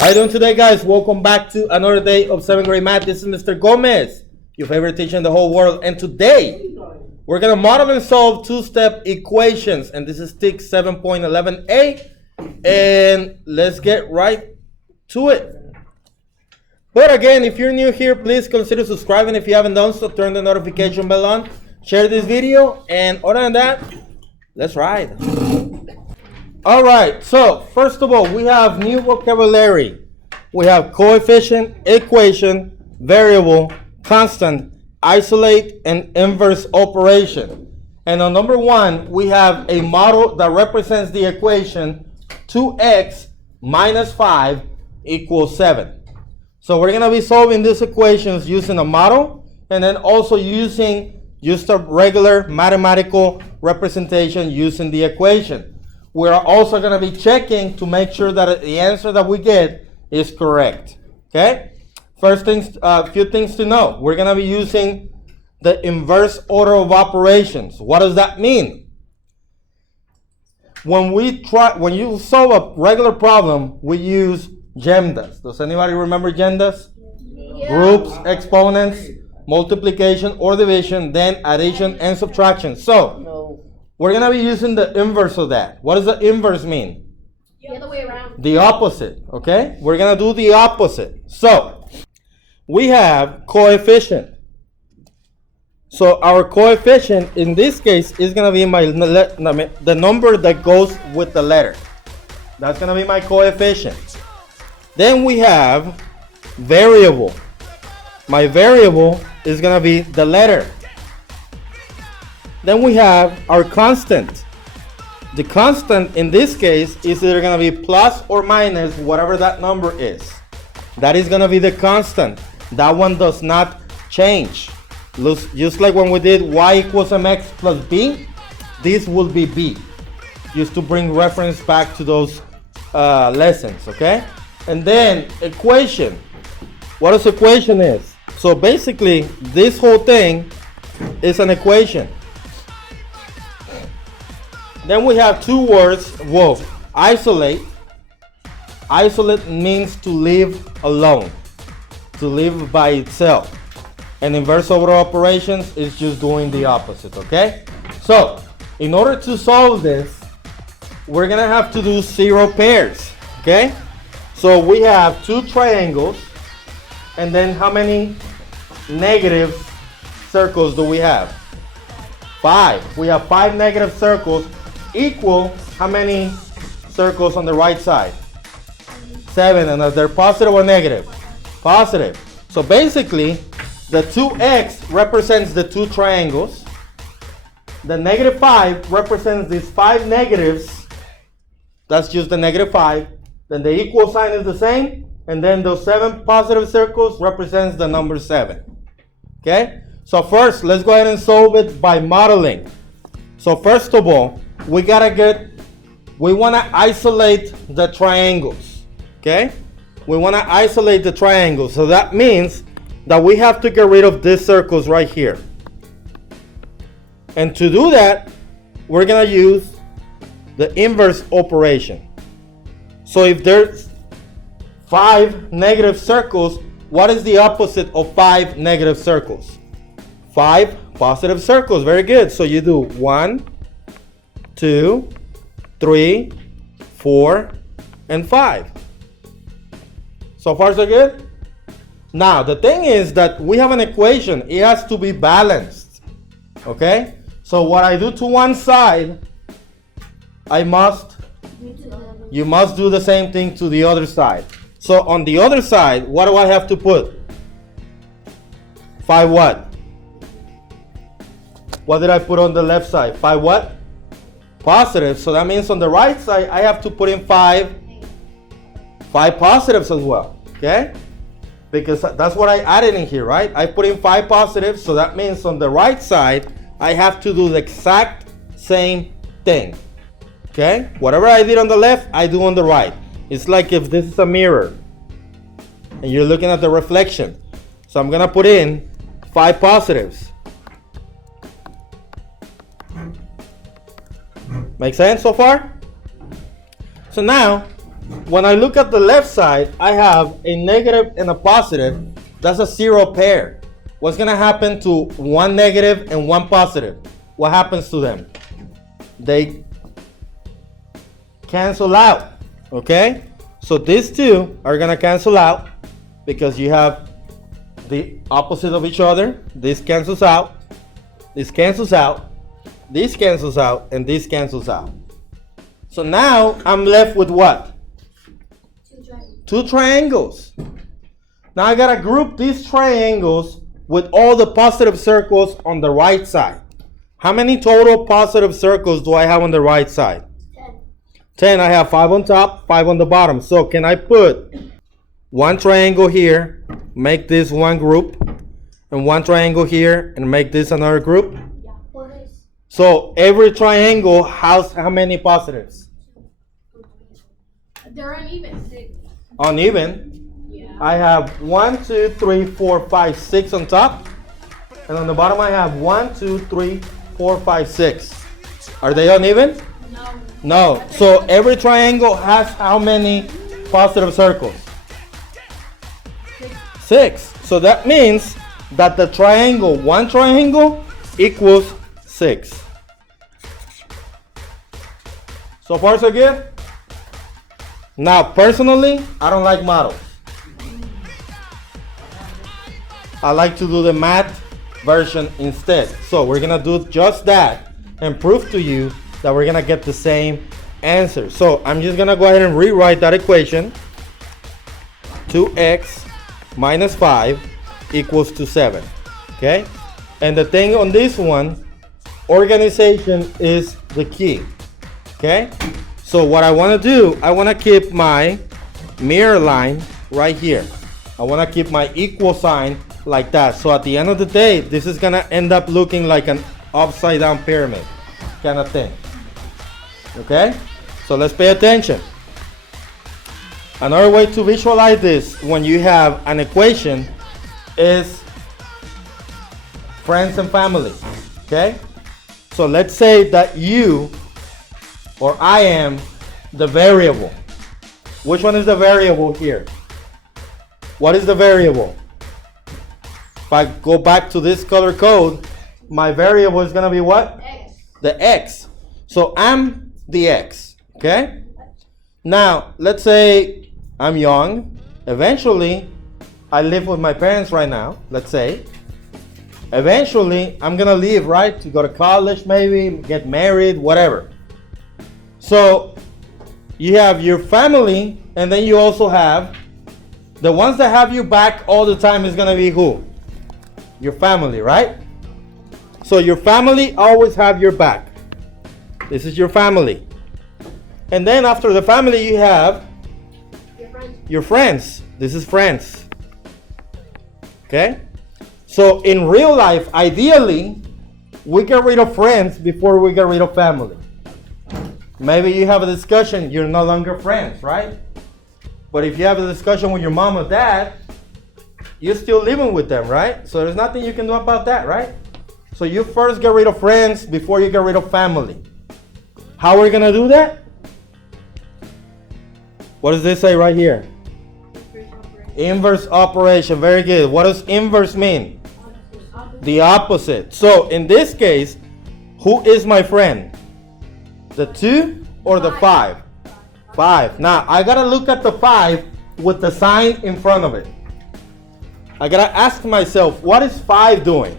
How you doing today, guys? Welcome back to another day of 7th grade math. This is Mr. Gomez, your favorite teacher in the whole world. And today, we're going to model and solve two-step equations. And this is TIC 7.11a. And let's get right to it. But again, if you're new here, please consider subscribing if you haven't done so. Turn the notification bell on. Share this video. And other than that, let's ride. All right, so first of all, we have new vocabulary. We have coefficient, equation, variable, constant, isolate, and inverse operation. And on number one, we have a model that represents the equation 2x minus 5 equals 7. So we're going to be solving these equations using a model and then also using just a regular mathematical representation using the equation. We're also going to be checking to make sure that the answer that we get is correct. Okay? First things, few things to know. We're going to be using the inverse order of operations. What does that mean? When you solve a regular problem, we use GEMDAs. Does anybody remember GEMDAs? Yeah. Groups, exponents, multiplication or division, then addition and subtraction. So, we're going to be using the inverse of that. What does the inverse mean? The other way around. The opposite, okay? We're going to do the opposite. So, we have coefficient. So, our coefficient in this case is going to be the number that goes with the letter. That's going to be my coefficient. Then we have variable. My variable is going to be the letter. Then we have our constant. The constant in this case is either going to be plus or minus whatever that number is. That is going to be the constant. That one does not change. Just like when we did y equals mx plus b, this will be b. Just to bring reference back to those lessons, okay? And then equation. What is equation is? So basically, this whole thing is an equation. Then we have two words. Whoa. Isolate. Isolate means to live alone, to live by itself. And inverse order operations is just doing the opposite, okay? So, in order to solve this, we're going to have to do zero pairs, okay? So, we have two triangles, and then how many negative circles do we have? 5. We have 5 negative circles. Equal how many circles on the right side? 7. And are they positive or negative? Positive. So basically, the 2x represents the two triangles. The negative 5 represents these 5 negatives. That's just the negative 5. Then the equal sign is the same. And then those 7 positive circles represents the number 7. Okay? So first, let's go ahead and solve it by modeling. So first of all, we want to isolate the triangles, okay? We want to isolate the triangles. So that means that we have to get rid of these circles right here. And to do that, we're going to use the inverse operation. So if there's 5 negative circles, what is the opposite of 5 negative circles? 5 positive circles. Very good. So you do 1, 2, 3, 4, and 5. So far so good? Now the thing is that we have an equation. It has to be balanced. Okay? So what I do to one side, you must do the same thing to the other side. So on the other side, what do I have to put? 5 what? What did I put on the left side? 5 what? Positive. So that means on the right side, I have to put in 5 positives as well. Okay? Because that's what I added in here, right? I put in 5 positives. So that means on the right side, I have to do the exact same thing. Okay? Whatever I did on the left, I do on the right. It's like if this is a mirror and you're looking at the reflection. So I'm going to put in 5 positives. Make sense so far? So now when I look at the left side, I have a negative and a positive. That's a zero pair. What's gonna happen to one negative and one positive? What happens to them? They cancel out, okay? So these two are gonna cancel out because you have the opposite of each other. This cancels out, this cancels out, this cancels out, and this cancels out. So now I'm left with what? Two triangles. Now I gotta group these triangles with all the positive circles on the right side. How many total positive circles do I have on the right side? 10. I have 5 on top, 5 on the bottom. So can I put one triangle here, make this one group, and one triangle here and make this another group? Yeah. So every triangle has how many positives? They're uneven. Uneven? Yeah. I have 1, 2, 3, 4, 5, 6 on top. And on the bottom I have 1, 2, 3, 4, 5, 6. Are they uneven? No. No. So every triangle has how many positive circles? 6. So that means that the triangle, one triangle equals 6. So far so good? Now personally, I don't like models. I like to do the math version instead. So we're gonna do just that and prove to you that we're gonna get the same answer. So I'm just gonna go ahead and rewrite that equation. 2x minus 5 equals to 7. Okay? And the thing on this one, organization is the key. Okay? So what I want to do, I want to keep my mirror line right here. I want to keep my equal sign like that. So at the end of the day, this is going to end up looking like an upside down pyramid kind of thing. Okay? So let's pay attention. Another way to visualize this when you have an equation is friends and family. Okay? So let's say that you or I am the variable. Which one is the variable here? What is the variable? If I go back to this color code, my variable is going to be what? X. The x. So I'm the x. Okay? Now, let's say I'm young. Eventually, I live with my parents right now, let's say. Eventually, I'm going to leave, right? To go to college, maybe, get married, whatever. So you have your family, and then you also have the ones that have you back all the time is gonna be who? Your family, right? So your family always have your back. This is your family. And then after the family you have your friends. This is friends. Okay? So in real life, ideally, we get rid of friends before we get rid of family. Maybe you have a discussion, you're no longer friends, right? But if you have a discussion with your mom or dad, you're still living with them, right? So there's nothing you can do about that, right? So you first get rid of friends before you get rid of family. How are we gonna do that? What does this say right here? Inverse operation, very good. What does inverse mean? The opposite. So in this case, who is my friend? The 2 or the 5? 5. Now, I got to look at the 5 with the sign in front of it. I got to ask myself, what is 5 doing?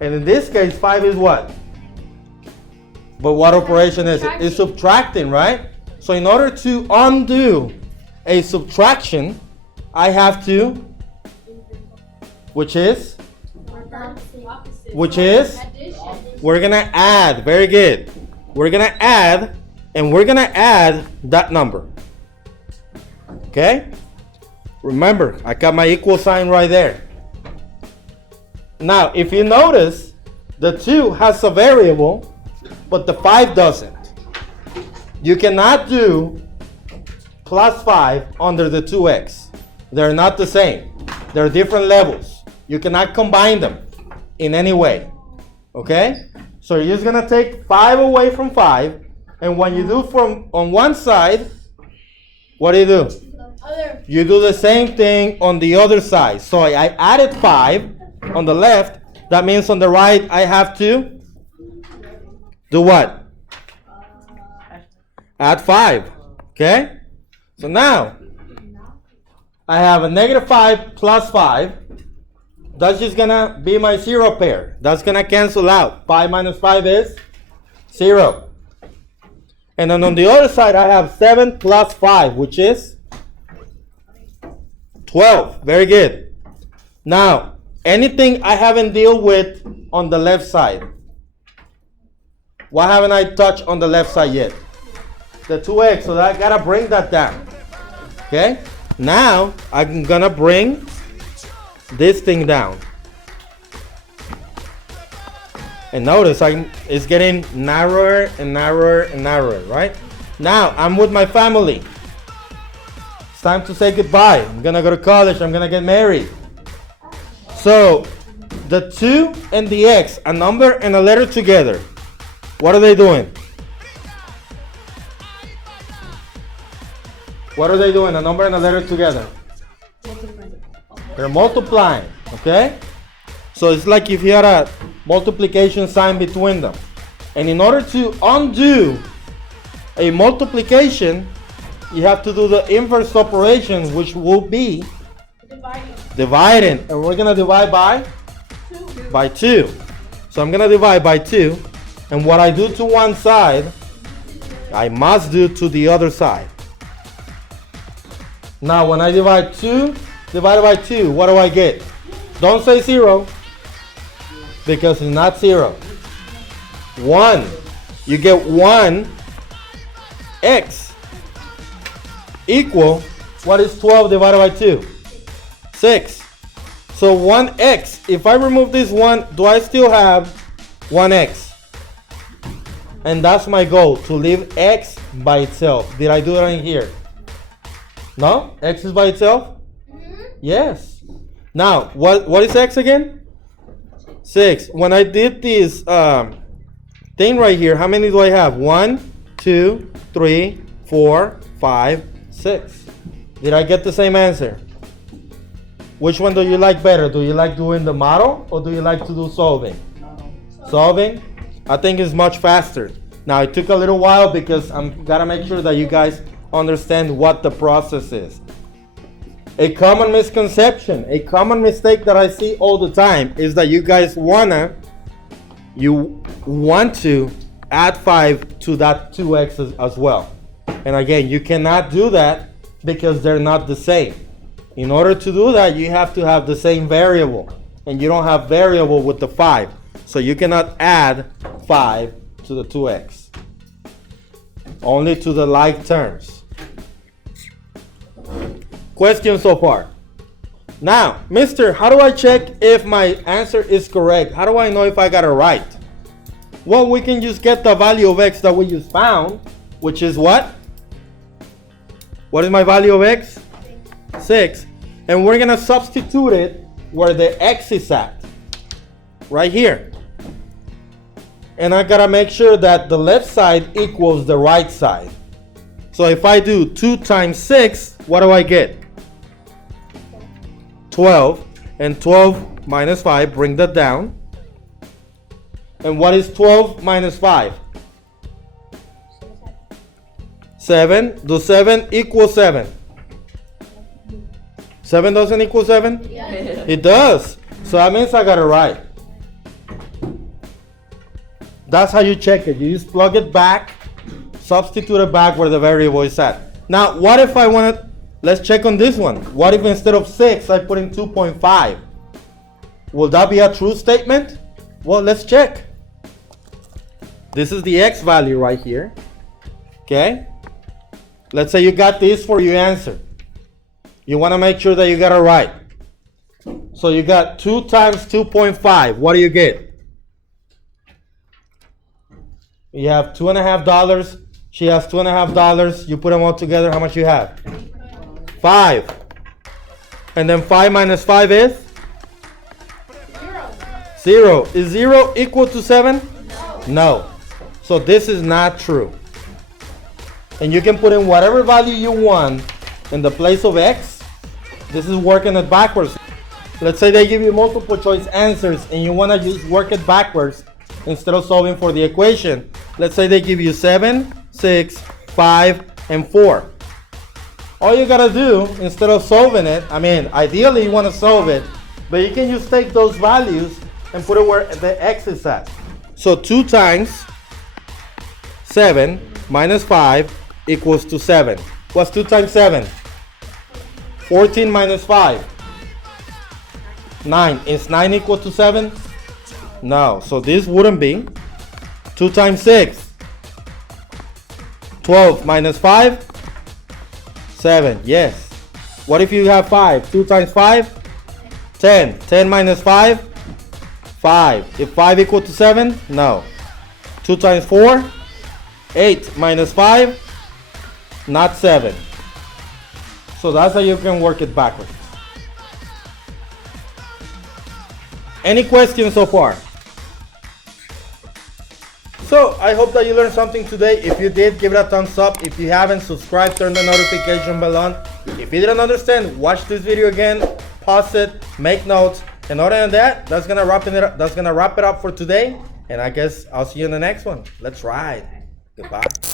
And in this case, 5 is what? But what operation is it? It's subtracting, right? So in order to undo a subtraction, I have to, which is, we're going to add. Very good. We're going to add, and we're going to add that number. Okay? Remember, I got my equal sign right there. Now, if you notice, the 2 has a variable, but the 5 doesn't. You cannot do plus 5 under the 2x. They're not the same. They're different levels. You cannot combine them in any way. Okay? So you're just gonna take 5 away from 5, and when you do from on one side, what do? Other. You do the same thing on the other side. So I added 5 on the left. That means on the right I have to do what? Add 5. Okay? So now I have a -5 plus 5. That's just gonna be my 0 pair. That's gonna cancel out. 5 minus 5 is 0. And then on the other side I have 7 plus 5, which is 12. Very good. Now, anything I haven't dealt with on the left side? What haven't I touched on the left side yet? The 2x, so I gotta bring that down. Okay? Now, I'm gonna bring this thing down. And notice it's getting narrower and narrower and narrower, right? Now, I'm with my family. It's time to say goodbye. I'm gonna go to college. I'm gonna get married. So, the 2 and the x, a number and a letter together, what are they doing? What are they doing? A number and a letter together? They're multiplying, okay? So it's like if you had a multiplication sign between them. And in order to undo a multiplication, you have to do the inverse operation, which will be dividing. And we're gonna divide by? 2. By 2. So I'm gonna divide by 2. And what I do to one side, I must do to the other side. Now when I divide 2 divided by 2, what do I get? Don't say 0, because it's not 0. 1. You get 1 x equal, what is 12 divided by 2? 6. So 1x, if I remove this 1, do I still have 1x? And that's my goal, to leave x by itself. Did I do it in here? No? X is by itself? Yes. Now, what is x again? 6. When I did this thing right here, how many do I have? 1, 2, 3, 4, 5, 6. Did I get the same answer? Which one do you like better? Do you like doing the model or do you like to do solving? Solving? I think it's much faster. Now, it took a little while because I'm gotta make sure that you guys understand what the process is. A common misconception, a common mistake that I see all the time is that you guys you want to add 5 to that 2x as well. And again, you cannot do that because they're not the same. In order to do that, you have to have the same variable. And you don't have variable with the 5. So you cannot add 5 to the 2x. Only to the like terms. Question so far? Now, mister, how do I check if my answer is correct? How do I know if I got it right? Well, we can just get the value of x that we just found, which is what? What is my value of x? 6. And we're gonna substitute it where the x is at. Right here. And I gotta make sure that the left side equals the right side. So if I do 2 times 6, what do I get? 12. And 12 minus 5, bring that down. And what is 12 minus 5? 7. Do 7 equal 7? 7 doesn't equal 7? Yeah. It does. So that means I got it right. That's how you check it. You just plug it back, substitute it back where the variable is at. Now, what if I wanted, let's check on this one. What if instead of 6, I put in 2.5? Will that be a true statement? Well, let's check. This is the x value right here. Okay? Let's say you got this for your answer. You want to make sure that you got it right. So you got 2 times 2.5. What do you get? You have $2.50. She has $2.50. You put them all together. How much you have? 5. And then 5 minus 5 is? 0. Is 0 equal to 7? No. No. So this is not true. and you can put in whatever value you want in the place of x. This is working it backwards. Let's say they give you multiple choice answers and you want to just work it backwards instead of solving for the equation. Let's say they give you 7, 6, 5, and 4. All you gotta do, instead of solving it, I mean, ideally you want to solve it, but you can just take those values and put it where the x is at. So 2 times 7 minus 5 equals to 7. What's 2 times 7? 14 minus 5. 9. Is 9 equal to 7? No. So this wouldn't be. 2 times 6. 12 minus 5? 7. Yes. What if you have 5? 2 times 5? 10. 10 minus 5? 5. If 5 equal to 7? No. 2 times 4? 8 minus 5? Not 7. So that's how you can work it backwards. Any questions so far? So I hope that you learned something today. If you did, give it a thumbs up. If you haven't, subscribe, turn the notification bell on. If you didn't understand, watch this video again, pause it, make notes, and other than that, that's gonna wrap it up for today. And I guess I'll see you in the next one. Let's ride. Goodbye.